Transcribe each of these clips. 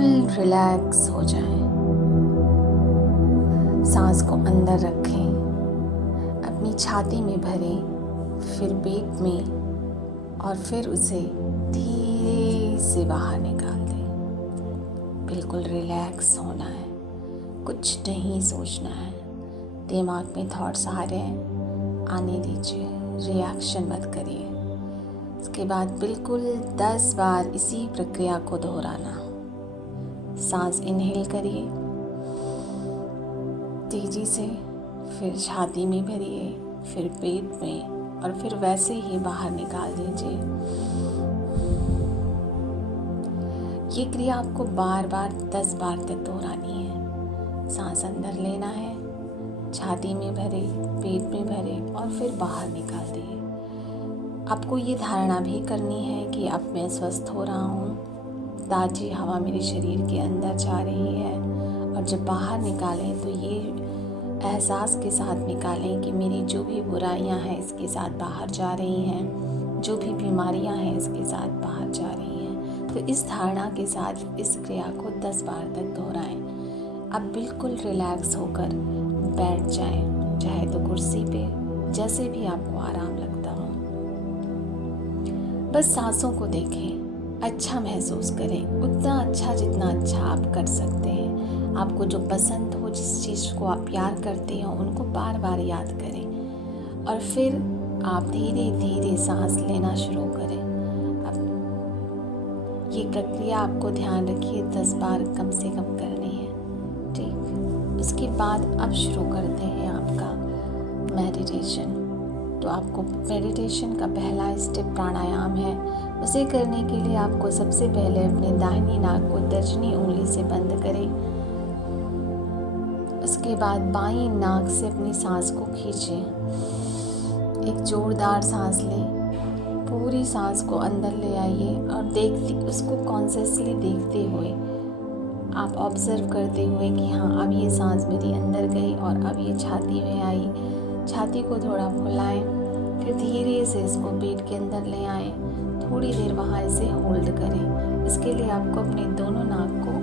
बिल्कुल रिलैक्स हो जाएं। सांस को अंदर रखें, अपनी छाती में भरें, फिर पेट में और फिर उसे धीरे से बाहर निकाल दें। बिल्कुल रिलैक्स होना है, कुछ नहीं सोचना है। दिमाग में थॉट्स आ रहे हैं, आने दीजिए, रिएक्शन मत करिए। उसके बाद बिल्कुल 10 बार इसी प्रक्रिया को दोहराना। सांस इनहेल करिए तेजी से, फिर छाती में भरिए, फिर पेट में और फिर वैसे ही बाहर निकाल दीजिए। ये क्रिया आपको बार बार 10 बार तक दोहरानी है। सांस अंदर लेना है, छाती में भरे, पेट में भरे और फिर बाहर निकाल दिए। आपको ये धारणा भी करनी है कि अब मैं स्वस्थ हो रहा हूँ, ताज़ी हवा मेरे शरीर के अंदर जा रही है। और जब बाहर निकालें तो ये एहसास के साथ निकालें कि मेरी जो भी बुराइयां हैं इसके साथ बाहर जा रही हैं, जो भी बीमारियां हैं इसके साथ बाहर जा रही हैं। तो इस धारणा के साथ इस क्रिया को 10 बार तक दोहराएं। अब बिल्कुल रिलैक्स होकर बैठ जाएं, चाहे तो कुर्सी पे, जैसे भी आपको आराम लगता हो। बस सांसों को देखें, अच्छा महसूस करें, उतना अच्छा जितना अच्छा आप कर सकते हैं। आपको जो पसंद हो, जिस चीज़ को आप प्यार करते हो, उनको बार बार याद करें और फिर आप धीरे धीरे सांस लेना शुरू करें। अब ये प्रक्रिया आपको ध्यान रखिए 10 बार कम से कम करनी है, ठीक। उसके बाद अब शुरू करते हैं आपका मेडिटेशन। तो आपको मेडिटेशन का पहला स्टेप प्राणायाम है। उसे करने के लिए आपको सबसे पहले अपने दाहिनी नाक को तर्जनी उंगली से बंद करें। उसके बाद बाईं नाक से अपनी सांस को खींचें। एक जोरदार सांस लें, पूरी सांस को अंदर ले आइए और देखते उसको कॉन्शियसली देखते हुए, आप ऑब्जर्व करते हुए कि हाँ अब ये सांस मेरी अंदर गई और अब ये छाती में आई। छाती को थोड़ा फुलाएं, फिर धीरे से इसको पेट के अंदर ले आएं। थोड़ी देर वहाँ इसे होल्ड करें। इसके लिए आपको अपने दोनों नाक को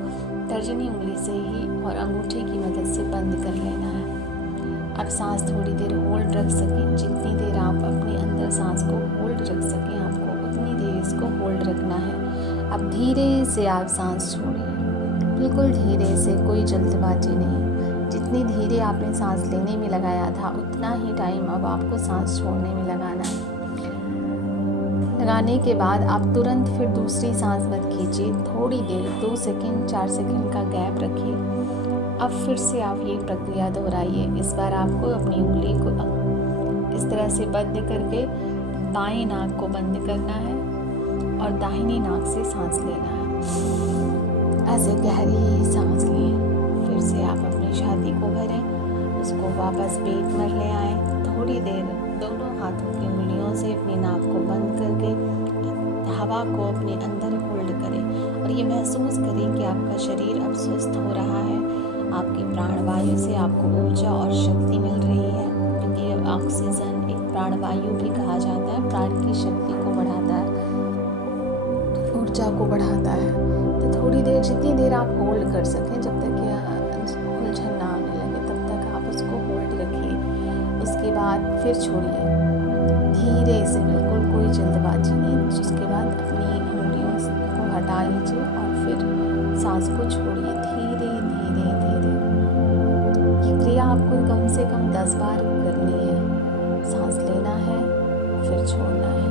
तर्जनी उंगली से ही और अंगूठे की मदद से बंद कर लेना है। अब सांस थोड़ी देर होल्ड रख सकें, जितनी देर आप अपने अंदर सांस को होल्ड रख सकें आपको उतनी देर इसको होल्ड रखना है। अब धीरे से आप सांस छोड़िए, बिल्कुल धीरे से, कोई जल्दबाजी नहीं। जितनी धीरे आपने सांस लेने में लगाया था उतना ही टाइम अब आपको सांस छोड़ने में लगाना है। लगाने के बाद आप तुरंत फिर दूसरी सांस मत खींचिए, थोड़ी देर 2 सेकंड 4 सेकंड का गैप रखिए। अब फिर से आप ये प्रक्रिया दोहराइए। इस बार आपको अपनी उंगली को इस तरह से बंद करके बाएं नाक को बंद करना है और दाहिनी नाक से सांस लेना है। ऐसे गहरी सांस लें। फिर से आप अपनी छाती को भरें, उसको वापस पेट में ले आएं। थोड़ी देर दोनों हाथों की उंगलियों से अपनी नाक को बंद करके हवा को अपने अंदर होल्ड करें और ये महसूस करें कि आपका शरीर अब स्वस्थ हो रहा है। आपकी प्राणवायु से आपको ऊर्जा और शक्ति मिल रही है, क्योंकि ऑक्सीजन एक प्राणवायु भी कहा जाता है, प्राण की शक्ति को बढ़ाता है, ऊर्जा को बढ़ाता है। तो थोड़ी देर, जितनी देर आप होल्ड कर सकें, जब तक उलझन ना आने लगे तब तक आप उसको होल्ड रखिए। उसके बाद फिर छोड़िए धीरे से, बिल्कुल कोई जल्दबाजी नहीं। उसके बाद अपनी उंगलियों को हटा लीजिए और फिर सांस को छोड़िए धीरे धीरे धीरे। ये क्रिया आपको कम से कम 10 बार करनी है। सांस लेना है, फिर छोड़ना है।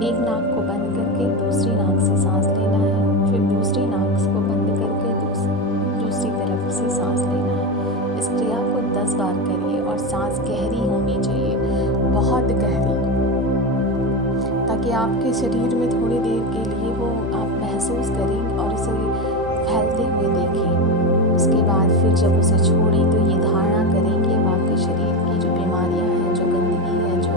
एक नाक को बंद करके दूसरी नाक से सांस लेना है, फिर दूसरी नाक को बंद करके दूसरी तरफ से सांस लेना है। इस क्रिया को 10 बार करिए और सांस गहरी होनी चाहिए, बहुत गहरी, ताकि आपके शरीर में थोड़ी देर के लिए वो आप महसूस करें और उसे फैलते हुए देखें। उसके बाद फिर जब उसे छोड़ें तो ये धारणा करें कि अब आपके शरीर की जो बीमारियां हैं, जो गंदगी है, जो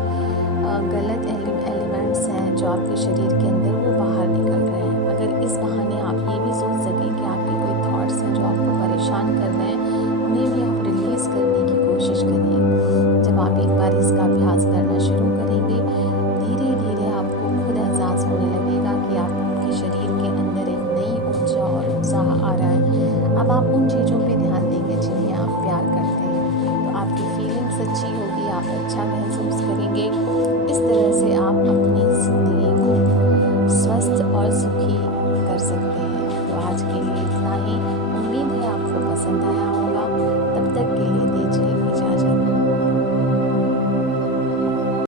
गलत एलिमेंट्स हैं जो आपके शरीर के अंदर, वो बाहर निकल रहे हैं। अगर इस बहाने आप ये भी सोच सकें कि आपके कोई थॉट्स हैं जो आपको परेशान कर रहे हैं, उन्हें भी आप रिलीज़ करने की कोशिश करिए। जब आप एक बार इसका अभ्यास करना शुरू करेंगे, धीरे धीरे आपको खुद एहसास होने लगेगा कि आपके शरीर के अंदर एक नई ऊर्जा और उत्साह आ होगी, आप अच्छा महसूस करेंगे। इस तरह से आप अपनी ज़िंदगी को स्वस्थ और सुखी कर सकते हैं।